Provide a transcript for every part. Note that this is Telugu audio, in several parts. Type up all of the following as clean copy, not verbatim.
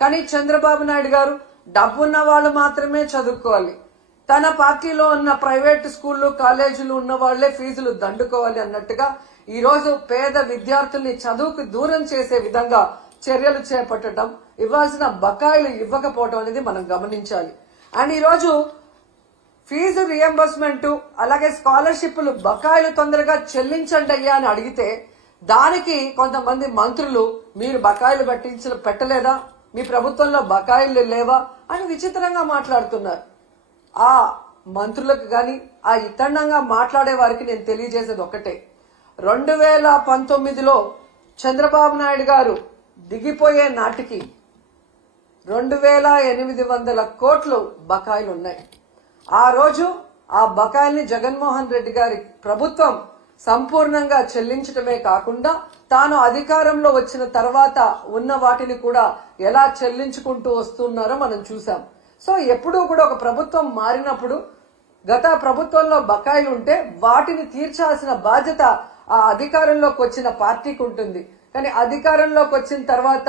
కానీ చంద్రబాబు నాయుడు గారు డబ్బున్న వాళ్ళు మాత్రమే చదువుకోవాలి, తన పార్టీలో ఉన్న ప్రైవేట్ స్కూళ్లు కాలేజీలు ఉన్న వాళ్లే ఫీజులు దండుకోవాలి అన్నట్టుగా ఈరోజు పేద విద్యార్థుల్ని చదువుకు దూరం చేసే విధంగా చర్యలు చేపట్టడం, ఇవ్వాల్సిన బకాయిలు ఇవ్వకపోవడం అనేది మనం గమనించాలి. అండ్ ఈరోజు ఫీజు రియంబర్స్మెంట్ అలాగే స్కాలర్షిప్లు బకాయిలు తొందరగా చెల్లించండి అయ్యా అని అడిగితే దానికి కొంతమంది మంత్రులు మీరు బకాయిలు పెట్టలేదా, మీ ప్రభుత్వంలో బకాయిలు లేవా అని విచిత్రంగా మాట్లాడుతున్నారు. ఆ మంత్రులకు గాని ఆ ఇతండంగా మాట్లాడే వారికి నేను తెలియజేసేది ఒక్కటే, 2019లో చంద్రబాబు నాయుడు గారు దిగిపోయే నాటికి 2800 కోట్లు బకాయిలు ఉన్నాయి. ఆ రోజు ఆ బకాయిల్ని జగన్మోహన్ రెడ్డి గారి ప్రభుత్వం సంపూర్ణంగా చెల్లించడమే కాకుండా తాను అధికారంలో వచ్చిన తర్వాత ఉన్న వాటిని కూడా ఎలా చెల్లించుకుంటూ వస్తున్నారో మనం చూసాం. సో ఎప్పుడూ కూడా ఒక ప్రభుత్వం మారినప్పుడు గత ప్రభుత్వంలో బకాయిలు ఉంటే వాటిని తీర్చాల్సిన బాధ్యత ఆ అధికారంలోకి వచ్చిన పార్టీకి ఉంటుంది. కానీ అధికారంలోకి వచ్చిన తర్వాత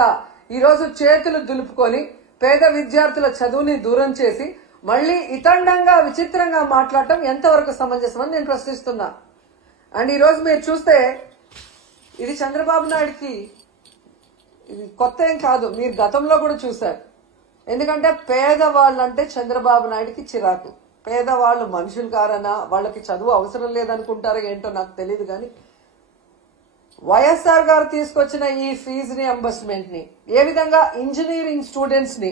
ఈరోజు చేతులు దులుపుకొని పేద విద్యార్థుల చదువుని దూరం చేసి మళ్లీ ఇతండంగా విచిత్రంగా మాట్లాడటం ఎంతవరకు సమంజసం అని నేను ప్రశ్నిస్తున్నా. అండ్ ఈరోజు మీరు చూస్తే ఇది చంద్రబాబు నాయుడుకి ఇది కొత్త ఏం కాదు, మీరు గతంలో కూడా చూశారు. ఎందుకంటే పేదవాళ్ళు అంటే చంద్రబాబు నాయుడుకి చిరాకు. పేదవాళ్ళు మనుషులు కారనా, వాళ్ళకి చదువు అవసరం లేదనుకుంటారో ఏంటో నాకు తెలియదు. కానీ వైఎస్ఆర్ గారు తీసుకొచ్చిన ఈ ఫీజు రియంబర్స్మెంట్ ని ఏ విధంగా ఇంజనీరింగ్ స్టూడెంట్స్ ని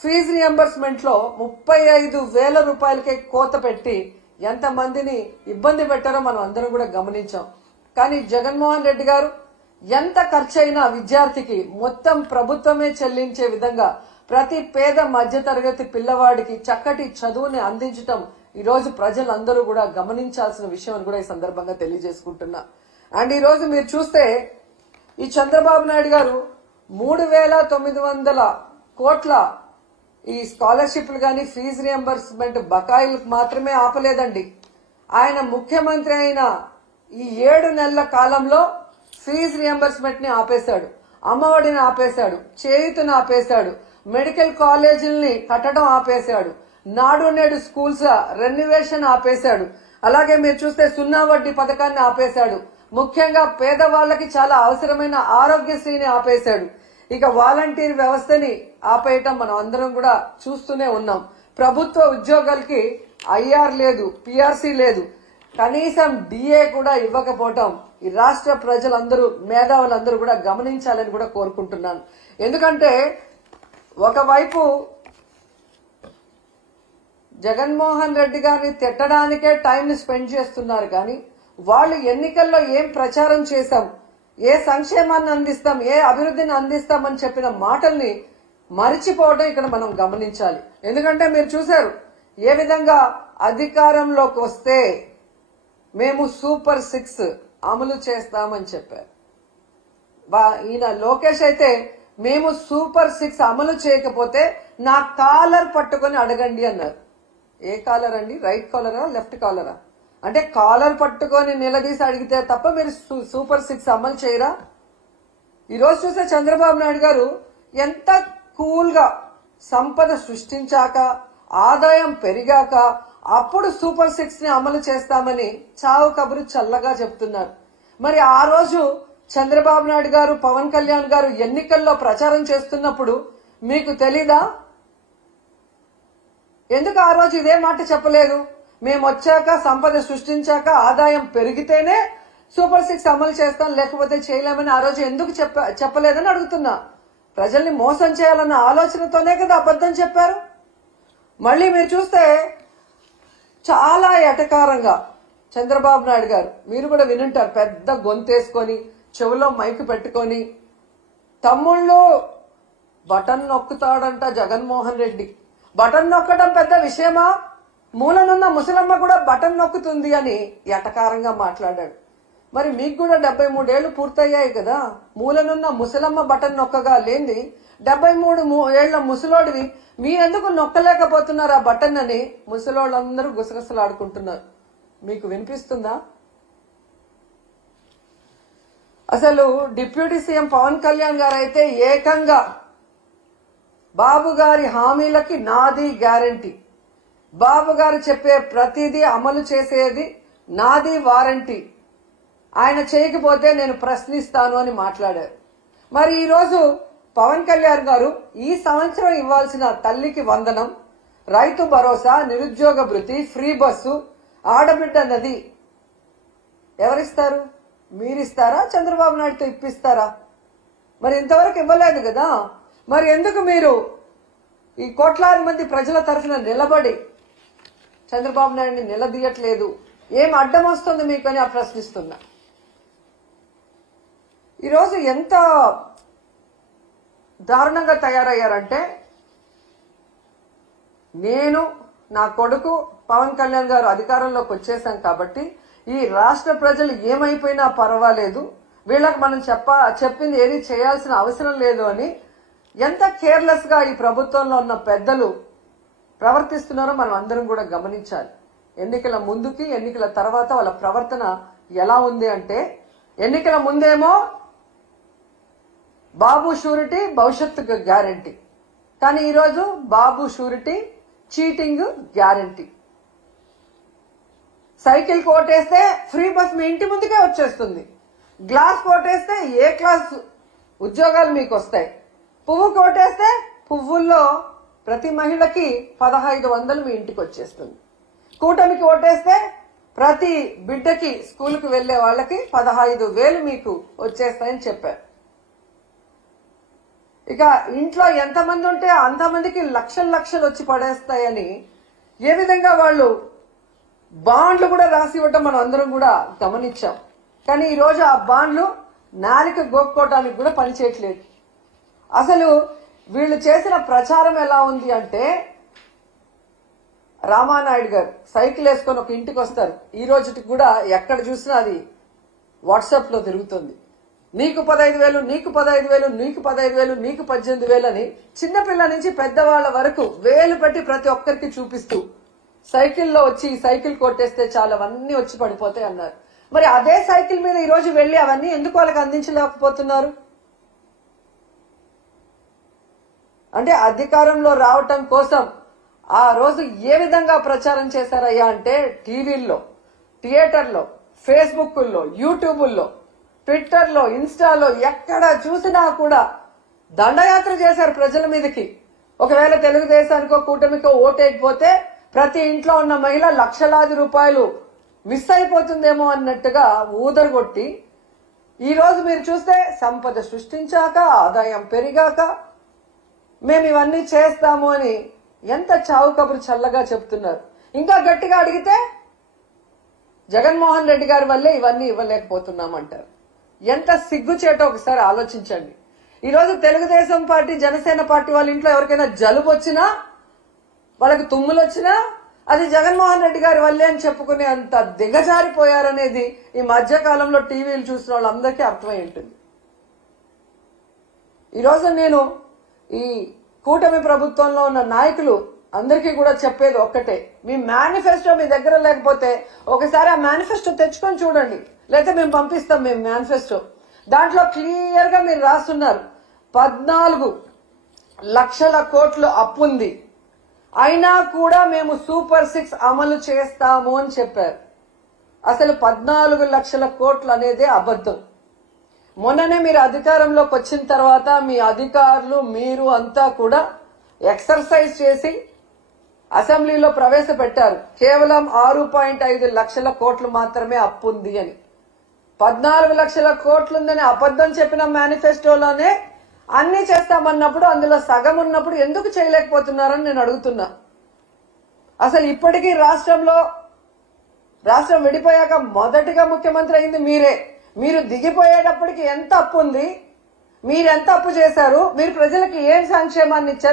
ఫీజు రియంబర్స్మెంట్ లో 35,000 రూపాయలకే కోత పెట్టి ఎంత మందిని ఇబ్బంది పెట్టారో మనం అందరం కూడా గమనించాం. కానీ జగన్మోహన్ రెడ్డి గారు ఎంత ఖర్చైనా విద్యార్థికి మొత్తం ప్రభుత్వమే చెల్లించే విధంగా ప్రతి పేద మధ్యతరగతి పిల్లవాడికి చక్కటి చదువుని అందించడం ఈరోజు ప్రజలందరూ కూడా గమనించాల్సిన విషయం అని కూడా ఈ సందర్భంగా తెలియజేసుకుంటున్నా. అండ్ ఈ రోజు మీరు చూస్తే ఈ చంద్రబాబు నాయుడు గారు 3,900 కోట్ల ఈ స్కాలర్షిప్లు గాని ఫీజు రియంబర్స్మెంట్ బకాయిలకు మాత్రమే ఆపలేదండి. ఆయన ముఖ్యమంత్రి అయిన ఈ 7 నెలల కాలంలో ఫీజు రియంబర్స్మెంట్ ని ఆపేశాడు, అమ్మఒడిని ఆపేశాడు, చేయూతను ఆపేశాడు, మెడికల్ కాలేజీల్ని కట్టడం ఆపేశాడు, నాడు నేడు స్కూల్స్ రెన్యువేషన్ ఆపేశాడు. అలాగే మీరు చూస్తే 0 వడ్డీ పథకాన్ని ఆపేశాడు. ముఖ్యంగా పేదవాళ్లకి చాలా అవసరమైన ఆరోగ్యశ్రీని ఆపేశాడు. ఇక వాలంటీర్ వ్యవస్థని ఆపేయటం మనం అందరం కూడా చూస్తూనే ఉన్నాం. ప్రభుత్వ ఉద్యోగాలకి ఐఆర్ లేదు, పిఆర్సీ లేదు, కనీసం డిఏ కూడా ఇవ్వకపోవటం ఈ రాష్ట్ర ప్రజలందరూ మేధావులందరూ కూడా గమనించాలని కూడా కోరుకుంటున్నాను. ఎందుకంటే ఒకవైపు జగన్మోహన్ రెడ్డి గారిని తిట్టడానికే టైంని స్పెండ్ చేస్తున్నారు. కానీ వాళ్ళు ఎన్నికల్లో ఏం ప్రచారం చేశాం, ఏ సంక్షేమాన్ని అందిస్తాం, ఏ అభివృద్ధిని అందిస్తామని చెప్పిన మాటల్ని మరిచిపోవడం ఇక్కడ మనం గమనించాలి. ఎందుకంటే మీరు చూశారు ఏ విధంగా అధికారంలోకి వస్తే మేము సూపర్ 6 అమలు చేస్తామని చెప్పారు. ఈయన లోకేష్ అయితే మేము సూపర్ 6 అమలు చేయకపోతే నా కాలర్ పట్టుకొని అడగండి అన్నారు. ఏ కాలర్ అండి? రైట్ కాలరా, లెఫ్ట్ కాలరా? అంటే కాలర్ పట్టుకొని నిలదీసి అడిగితే తప్ప మీరు సూపర్ 6 అమలు చేయరా? ఈరోజు చూస్తే చంద్రబాబు నాయుడు గారు ఎంత కూల్ గా సంపద సృష్టించాక ఆదాయం పెరిగాక అప్పుడు సూపర్ 6 ని అమలు చేస్తామని చావు కబురు చల్లగా చెప్తున్నారు. మరి ఆ రోజు చంద్రబాబు నాయుడు గారు, పవన్ కళ్యాణ్ గారు ఎన్నికల్లో ప్రచారం చేస్తున్నప్పుడు మీకు తెలీదా? ఎందుకు ఆ రోజు ఇదే మాట చెప్పలేదు? మేము వచ్చాక సంపద సృష్టించాక ఆదాయం పెరిగితేనే సూపర్ 6 అమలు చేస్తాం, లేకపోతే చేయలేమని ఆ రోజు ఎందుకు చెప్పలేదని అడుగుతున్నా. ప్రజల్ని మోసం చేయాలన్న ఆలోచనతోనే కదా అబద్ధం చెప్పారు. మళ్ళీ మీరు చూస్తే చాలా ఎటకారంగా చంద్రబాబు నాయుడు గారు, మీరు కూడా వినుంటారు, పెద్ద గొంతేసుకొని చెవులో మైకు పెట్టుకొని తమ్ముళ్ళు బటన్ నొక్కుతాడంట జగన్మోహన్ రెడ్డి. బటన్ నొక్కడం పెద్ద విషయమా? మూలనున్న ముసలమ్మ కూడా బటన్ నొక్కుతుంది అని ఎటకారంగా మాట్లాడాడు. మరి మీకు కూడా 73 ఏళ్లు పూర్తయ్యాయి కదా, మూలనున్న ముసలమ్మ బటన్ నొక్కగా లేంది 73 ఏళ్ల ముసలోడివి మీరెందుకు నొక్కలేకపోతున్నారు ఆ బటన్ అని ముసలోళ్ళందరూ గుసగుసలాడుకుంటున్నారు. మీకు వినిపిస్తుందా? అసలు డిప్యూటీ సీఎం పవన్ కళ్యాణ్ గారు అయితే ఏకంగా బాబు గారి హామీలకి నాది గ్యారంటీ, బాబు గారు చెప్పే ప్రతిదీ అమలు చేసేది నాది వారంటీ, ఆయన చేయకపోతే నేను ప్రశ్నిస్తాను అని మాట్లాడారు. మరి ఈరోజు పవన్ కళ్యాణ్ గారు ఈ సంవత్సరం ఇవ్వాల్సిన తల్లికి వందనం, రైతు భరోసా, నిరుద్యోగ భృతి, ఫ్రీ బస్సు, ఆడబిడ్డ నది ఎవరిస్తారు? మీరిస్తారా? చంద్రబాబు నాయుడుతో ఇప్పిస్తారా? మరి ఇంతవరకు ఇవ్వలేదు కదా. మరి ఎందుకు మీరు ఈ కోట్లాది మంది ప్రజల తరఫున నిలబడి చంద్రబాబు నాయుడిని నిలదీయట్లేదు? ఏం అడ్డం వస్తుంది మీకు అని ప్రశ్నిస్తున్నా. ఈరోజు ఎంత దారుణంగా తయారయ్యారంటే, నేను నా కొడుకు పవన్ కళ్యాణ్ గారు అధికారంలోకి వచ్చేసాం కాబట్టి ఈ రాష్ట్ర ప్రజలు ఏమైపోయినా పర్వాలేదు, వీళ్ళకి మనం చెప్పింది ఏది చేయాల్సిన అవసరం లేదు అని ఎంత కేర్లెస్ గా ఈ ప్రభుత్వంలో ఉన్న పెద్దలు ప్రవర్తిస్తున్నారో మనం అందరం కూడా గమనించాలి. ఎన్నికల ముందుకి ఎన్నికల తర్వాత వాళ్ళ ప్రవర్తన ఎలా ఉంది అంటే, ఎన్నికల ముందేమో బాబు షూరిటీ భవిష్యత్తుకు గ్యారంటీ, కానీ ఈరోజు Babu surety cheating guarantee. Cycle కోటేస్తే ఫ్రీ బస్ మీ ఇంటి ముందుకే వచ్చేస్తుంది, గ్లాస్ కోటేస్తే ఏ క్లాస్ ఉద్యోగాలు మీకు వస్తాయి, పువ్వు కోటేస్తే పువ్వుల్లో ప్రతి మహిళకి 1500 మీ ఇంటికి వచ్చేస్తుంది, కూటమికి ఓటేస్తే ప్రతి బిడ్డకి స్కూల్కి వెళ్లే వాళ్ళకి 15,000 మీకు వచ్చేస్తాయని చెప్పారు. ఇక ఇంట్లో ఎంతమంది ఉంటే అంతమందికి లక్షలు లక్షలు వచ్చి పడేస్తాయని ఏ విధంగా వాళ్ళు బాండ్లు కూడా రాసి ఇవ్వటం మనం అందరం కూడా గమనించాం. కానీ ఈరోజు ఆ బాండ్లు నాలిక గోక్కోవటానికి కూడా పనిచేయట్లేదు. అసలు వీళ్ళు చేసిన ప్రచారం ఎలా ఉంది అంటే, రామానాయుడు గారు సైకిల్ వేసుకొని ఒక ఇంటికి వస్తారు, ఈ రోజుకి కూడా ఎక్కడ చూసినా అది వాట్సాప్ లో తిరుగుతుంది. నీకు 15,000, నీకు 15,000, నీకు 15,000, నీకు 18,000 అని చిన్నపిల్ల నుంచి పెద్దవాళ్ల వరకు వేలు పెట్టి ప్రతి ఒక్కరికి చూపిస్తూ సైకిల్లో వచ్చి సైకిల్ కొట్టేస్తే చాలా అవన్నీ వచ్చి పడిపోతాయి అన్నారు. మరి అదే సైకిల్ మీద ఈ రోజు వెళ్లి అవన్నీ ఎందుకు వాళ్ళకి అందించలేకపోతున్నారు? అంటే అధికారంలో రావటం కోసం ఆ రోజు ఏ విధంగా ప్రచారం చేశారయ్యా అంటే, టీవీల్లో, థియేటర్లో, ఫేస్బుక్ల్లో, యూట్యూబుల్లో, ట్విట్టర్లో, ఇన్స్టాలో ఎక్కడ చూసినా కూడా దండయాత్ర చేశారు ప్రజల మీదకి. ఒకవేళ తెలుగుదేశానికో కూటమికో ఓటేయకపోతే ప్రతి ఇంట్లో ఉన్న మహిళ లక్షలాది రూపాయలు మిస్ అయిపోతుందేమో అన్నట్టుగా ఊదరగొట్టి, ఈ రోజు మీరు చూస్తే సంపద సృష్టించాక, ఆదాయం పెరిగాక మేము ఇవన్నీ చేస్తాము అని ఎంత చావు కబురు చల్లగా చెప్తున్నారు. ఇంకా గట్టిగా అడిగితే జగన్మోహన్ రెడ్డి గారి వల్లే ఇవన్నీ ఇవ్వలేకపోతున్నామంటారు. ఎంత సిగ్గుచేటో ఒకసారి ఆలోచించండి. ఈరోజు తెలుగుదేశం పార్టీ, జనసేన పార్టీ వాళ్ళ ఇంట్లో ఎవరికైనా జలుబు వచ్చినా, వాళ్ళకి తుమ్ములు వచ్చినా అది జగన్మోహన్ రెడ్డి గారి వల్లే అని చెప్పుకునే అంత దిగజారిపోయారనేది ఈ మధ్యకాలంలో టీవీలు చూసిన వాళ్ళందరికీ అర్థమై ఉంటుంది. ఈరోజు నేను ఈ కూటమి ప్రభుత్వంలో ఉన్న నాయకులు అందరికీ కూడా చెప్పేది ఒక్కటే, మీ మేనిఫెస్టో మీ దగ్గర లేకపోతే ఒకసారి ఆ మేనిఫెస్టో తెచ్చుకొని చూడండి, లేకపోతే మేము పంపిస్తాం మేము మేనిఫెస్టో. దాంట్లో క్లియర్ గా మీరు రాస్తున్నారు 14 లక్షల కోట్లు అప్పుంది, అయినా కూడా మేము సూపర్ 6 అమలు చేస్తాము అని చెప్పారు. అసలు 14 లక్షల కోట్లు అనేదే అబద్ధం. మొన్ననే మీరు అధికారంలోకి వచ్చిన తర్వాత మీ అధికారులు మీరు అంతా కూడా ఎక్సర్సైజ్ చేసి అసెంబ్లీలో ప్రవేశపెట్టారు, కేవలం 6.5 లక్షల కోట్లు మాత్రమే అప్పుంది అని. 14 లక్షల కోట్లుందని అబద్ధం చెప్పిన మేనిఫెస్టోలోనే అన్ని చేస్తామన్నప్పుడు అందులో సగం ఉన్నప్పుడు ఎందుకు చేయలేకపోతున్నారని నేను అడుగుతున్నా. అసలు ఇప్పటికీ రాష్ట్రం విడిపోయాక మొదటిగా ముఖ్యమంత్రి అయింది మీరే. మీరు దిగిపోయేటప్పటికి ఎంత అప్పు ఉంది, మీరెంత అప్పు చేశారు, మీరు ప్రజలకు ఏం సంక్షేమాన్ని ఇచ్చారు,